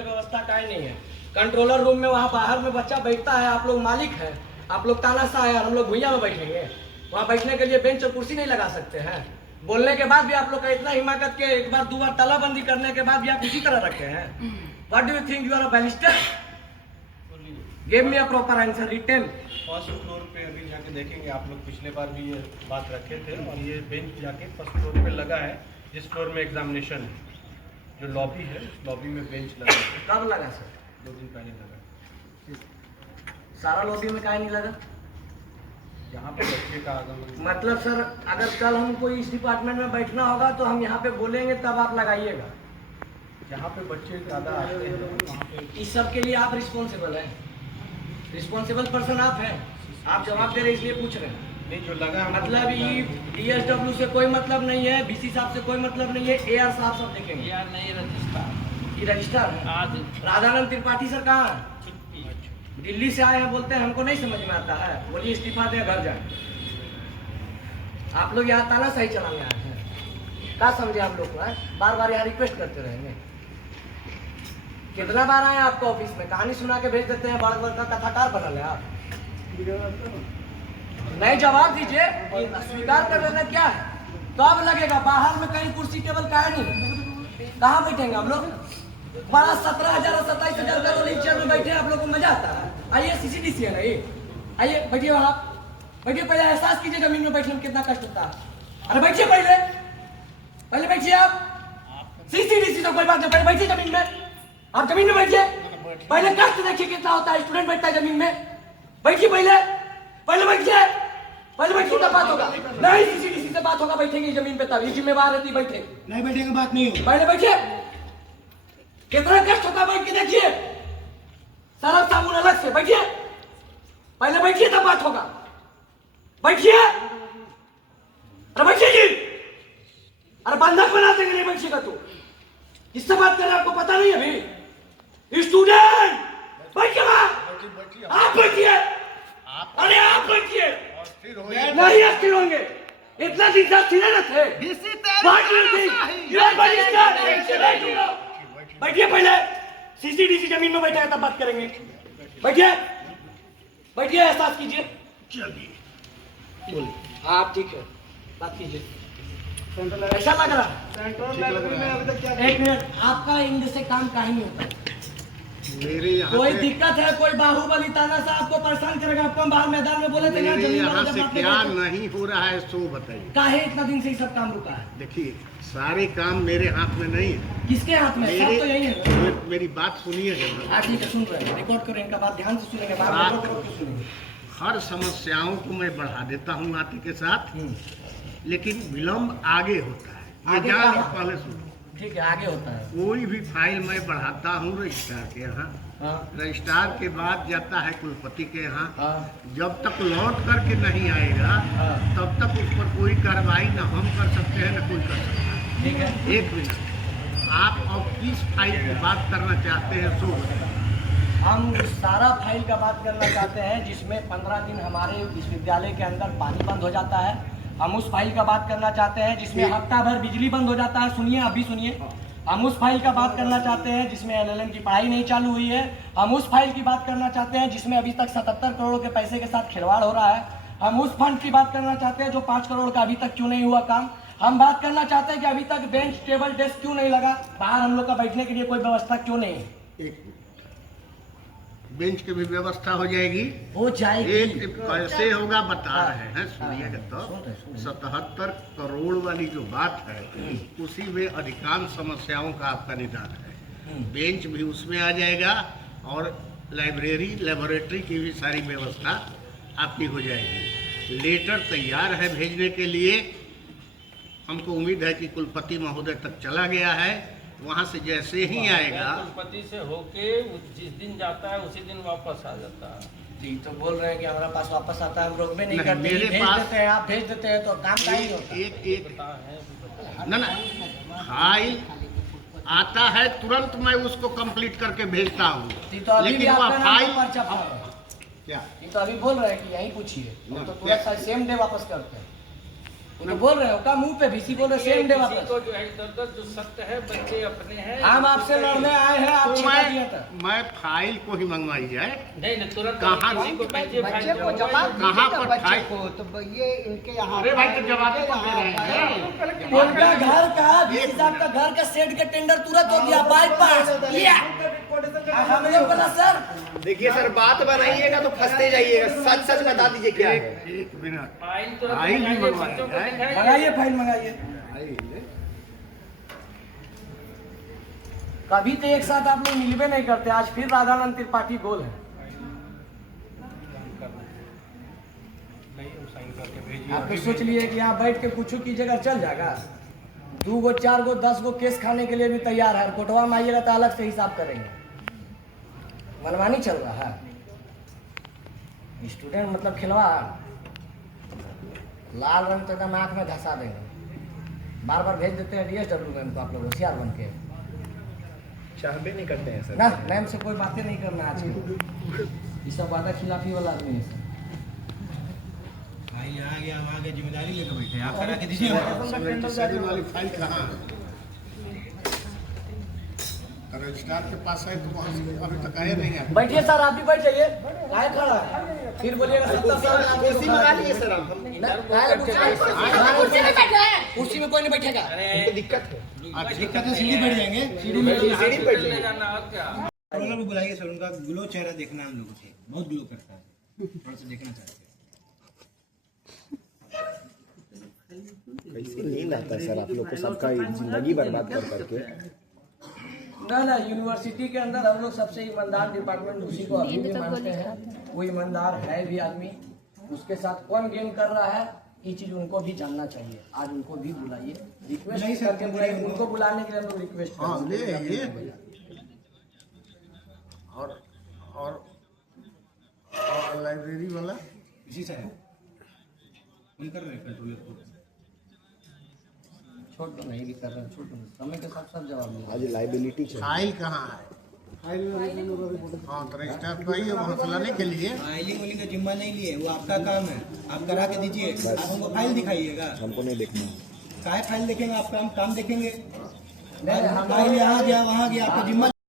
व्यवस्था का ही नहीं है। कंट्रोलर रूम में वहाँ बाहर में बच्चा बैठता है, आप लोग मालिक हैं, आप लोग तानाशाह है, हम लोग भुइया में बैठेंगे। वहाँ बैठने के लिए बेंच और कुर्सी नहीं लगा सकते हैं। बोलने के बाद भी आप लोग का इतना हिम्मत के एक बार दो बार तालाबंदी करने के बाद भी आप उसी तरह रखे हैं। What do you think, you are a barrister? Give me a proper answer written. First floor पे अभी जाके देखेंगे आप लोग, पिछले बार भी ये बात रखे थे और ये बेंच जाके फर्स्ट फ्लोर पे लगा है, जिस फ्लोर में एग्जामिनेशन है। जो लॉबी है उस लॉबी में बेंच लगा है। कब लगा सर? 2 दिन पहले लगा। सारा लॉबी में काहे नहीं लगा? यहाँ पे बच्चे का आगमन, मतलब सर अगर कल हमको इस डिपार्टमेंट में बैठना होगा तो हम यहाँ पे बोलेंगे तब आप लगाइएगा। जहाँ पे बच्चे ज़्यादा आते हैं वहाँ पे इस सब के लिए आप रिस्पॉन्सिबल हैं, रिस्पॉन्सिबल पर्सन आप हैं, आप जवाब दे रहे हैं इसलिए पूछ रहे हैं। नहीं जो लगा है मतलब ये DSW से कोई मतलब नहीं है, BC साहब से कोई मतलब नहीं है, AR साहब सब देखेंगे। यार नहीं रजिस्ट्रार ये रजिस्ट्रार है। आज राधानंद त्रिपाठी सर कहाँ है? दिल्ली से आए हैं, बोलते हैं हमको नहीं समझ में आता है, बोलिए इस्तीफा दें घर जाए। आप लोग यहाँ तानाशाही चलाने आए हैं, क्या समझे हम लोग को? बार बार यहाँ रिक्वेस्ट करते रहेंगे। कितना बार आए आपको ऑफिस में, कहानी सुना के भेज देते हैं, बड़ा बड़ा कथाकार बनल है आप। नहीं जवाब दीजिए, स्वीकार कर लेना क्या है। कब लगेगा? बाहर में कहीं कुर्सी टेबल का है नहीं, कहाँ बैठेंगे हम लोग? बड़ा 17,000 और 27,000 का रोलिंग चेयर में बैठे आप लोगों को मजा आता है? आइए CCDC है ना ये, आइए बैठिए वहाँ, बैठिए। पहले एहसास कीजिए जमीन में बैठने में कितना कष्ट होता है। अरे बैठिए, पहले बैठिए आप। CCDC तो कोई बात नहीं, पहले बैठिए जमीन में, आप जमीन में बैठिए। पहले कष्ट देखिए कितना होता है, स्टूडेंट बैठता है जमीन में। बैठिए पहले बैठिए, पहले बैठिए तब बात होगा। नहीं CCDC से बात होगा, बैठेंगे जमीन पे तब, ये जिम्मेवार रहती बैठे। नहीं बैठेंगे बात नहीं हो। पहले बैठिए, कितना कष्ट होता है बैठ के देखिए, सरफ साबुन अलग से। बैठिए, पहले बैठिए तब बात होगा। बैठिए, अरे बैठिए जी, अरे बंधक बना देंगे नहीं बैठिएगा तो। किससे बात कर रहे हैं आपको पता नहीं अभी? स्टूडेंट बैठिए, आप बैठिए, अरे आप बैठिए। नहीं अस्थिर होंगे, इतना दिन से अस्थिर न थे। बैठिए, पहले CCDC जमीन में बैठा है तब बात करेंगे। बैठिए, एहसास कीजिए। चलिए आप ठीक है, बात कीजिए। ऐसा लग रहा है? एक मिनट, आपका इंग्लिश से काम काहे नहीं होता? मेरे यहाँ कोई दिक्कत है? कोई बाहुबली तानाशाह आपको परेशान करेगा? आपको बाहर मैदान में बोले थे ना मेरे जमीन यहाँ वाला से जब क्या आप नहीं हो रहा है सो बताइए। काहे इतना दिन से ये सब काम रुका है? देखिए सारे काम मेरे हाथ में नहीं है। किसके हाथ में? सब तो यही है। मेरी बात सुनिए जरा। ठीक है, सुन रहे हैं, रिकॉर्ड करें, इनका बात ध्यान से सुनेंगे, बात बात- रिकॉर्ड करके सुनेंगे। हर समस्याओं को मैं बढ़ा देता हूँ आते के साथ, लेकिन विलम्ब आगे होता है। ये आगे जान कहाँ? पहले सुनो। ठीक है, आगे होता है। कोई भी फाइल मैं बढ़ाता हूँ रजिस्ट्रार के यहाँ, हाँ रजिस्ट्रार के बाद जाता है कुलपति के यहाँ। हाँ जब तक लौट करके नहीं आएगा हाँ। तब तक उस पर कोई कार्रवाई न हम कर सकते हैं न कोई कर सकता है। ठीक है। एक मिनट, आप अब किस फाइल की बात करना चाहते हैं सो बताइए। हम सारा फाइल का बात करना चाहते हैं जिसमें 15 दिन हमारे विश्वविद्यालय के अंदर पानी बंद हो जाता है। हम उस फाइल का बात करना चाहते हैं जिसमें हफ्ता भर बिजली बंद हो जाता है। सुनिए, अभी सुनिए। हम उस फाइल का बात करना चाहते हैं जिसमें LLM की पढ़ाई नहीं चालू हुई है। हम उस फाइल की बात करना चाहते हैं जिसमें अभी तक 77 करोड़ के पैसे के साथ खिलवाड़ हो रहा है। हम उस फंड की बात करना चाहते हैं जो 5 करोड़ का अभी तक क्यों नहीं हुआ काम। हम बात करना चाहते हैं कि अभी तक बेंच टेबल डेस्क क्यों नहीं लगा, बाहर हम लोग का बैठने के लिए कोई व्यवस्था क्यों नहीं है। एक मिनट, बेंच की भी व्यवस्था हो जाएगी। हो जाएगी। एक कैसे होगा बता रहे हैं, सुनिएगा सुन रहे, तो। 77 करोड़ वाली जो बात है उसी में अधिकांश समस्याओं का आपका निदान है। बेंच भी उसमें आ जाएगा और लाइब्रेरी लेबोरेटरी की भी सारी व्यवस्था आपकी हो जाएगी। लेटर तैयार है भेजने के लिए। हमको उम्मीद है कि कुलपति महोदय तक चला गया है, वहाँ से जैसे ही आएगा। कुलपति से होके जिस दिन जाता है उसी दिन वापस आ जाता है। जी, तो बोल रहे हैं कि हमारे पास वापस आता है, हम रोक भी नहीं नहीं, करते, मेरे भेज पास- देते हैं, आप भेज देते हैं तो काम का ही होता है। एक पता है ना फाइल आता है तुरंत मैं उसको कंप्लीट करके भेजता हूँ, जी, तो अभी भी लेकिन वह आपका नाम फाइल पर पर्चा पड़ा है। क्या जी, तो अभी बोल रहे हैं कि यहीं पूछिए, हम तो तुरंत सेम डे वापस करते हैं। वो तो बोल रहे हो का मुंह पे VC बोल रहे सेम डे किसी वापस। को जो है इधर जो सत्य है, बच्चे अपने हैं। हम आपसे लड़ने आए हैं, आप तो छिपा दिया था। मैं फाइल को ही मंगवाई जाए। नहीं नहीं, तुरंत कहाँ किसी को भेजिए फाइल बच्चे को जमा जवाब कहाँ दीजिए पर ना बच्चे फाइल? को, तो ये इनके यहाँ अरे भाई, तो जवाब तो दे रहे हैं। उनका घर का VC साहब का घर का शेड का टेंडर तुरंत हो गया, बाईपास। हम लोग बोला सर देखिए सर, बात बनाइएगा तो फंसते जाइएगा, सच सच बता दीजिए क्या है। एक मिनट, फाइल तुरंत फाइल भी मंगाइए, मंगवाइए, बच्चों को हैं? दिखाइए। मंगाइए, फाइल मंगाइए। कभी तो एक साथ आप लोग मिलवे नहीं करते, आज फिर राधानंद त्रिपाठी गोल है। नहीं, वो साइन करके भेजिए। आप तो सोच लिए कि यहाँ बैठ के कुछ कीजिएगा चल जाएगा। 2 गो 4 गो 10 गो केस खाने के लिए भी तैयार है। कोटवा में आइएगा तो अलग से हिसाब करेंगे। मनमानी चल रहा है। स्टूडेंट मतलब खिलवा, लाल रंग तो एकदम आँख में धंसा देंगे। बार बार भेज देते हैं DSW मैम को, आप लोग होशियार बन के। चाहबे नहीं करते हैं सर। ना मैम से कोई बातें नहीं करना आज के, ये सब वादा खिलाफी वाला आदमी है सर। यहाँ आगे हम आगे जिम्मेदारी लेकर बैठे हैं, आप करा के दीजिए। 77 वाली फाइल कहाँ है? रजिस्ट्रार के पास है तो वहाँ से अभी तक आया नहीं है। बैठिए सर, आप भी बैठ जाइए। काहे खड़ा है? फिर बोलिएगा 70 साल आप कुर्सी मंगा लिए सर हम। कुर्सी में कोई नहीं बैठेगा। हमको दिक्कत है। दिक्कत है, सीढ़ी बैठ जाएंगे। सीढ़ी पर ले जाना और क्या। रोलर को बुलाइए सर, उनका ग्लो चेहरा देखना है हम लोगों से, बहुत ग्लो करता है, थोड़ा सा देखना चाहते हैं। कैसे नींद आता है सर आप लोग को, सबका जिंदगी बर्बाद कर करके। ना यूनिवर्सिटी के अंदर हम लोग सबसे ईमानदार डिपार्टमेंट उसी को अभी भी मानते हैं। वो ईमानदार है भी आदमी, उसके साथ कौन गेम कर रहा है ये चीज उनको भी जानना चाहिए। आज उनको भी बुलाइए, रिक्वेस्ट करके बुलाइए। उनको बुलाने के लिए हम लोग रिक्वेस्ट हाँ, ले करेंगे। ये और लाइब्रेरी वाला इसी से है, हम कर रहे हैं कंट्रोलर को। छोड़ दो, नहीं भी कर रहे हैं, छोड़ दो, समय के साथ सब जवाब देंगे। आज लाइबिलिटी चाहिए। फाइल कहाँ है? हाँ, तो रजिस्ट्रार को आइए वहाँ से लाने के लिए। फाइलिंग वाइलिंग का जिम्मा नहीं लिए, वो आपका काम है, आप करा के दीजिए। आप हमको फाइल दिखाइएगा। हमको नहीं देखना। काहे फाइल देखेंगे? आप काम देखेंगे। नहीं, हम फाइल यहाँ गया वहाँ गया, आपका जिम्मा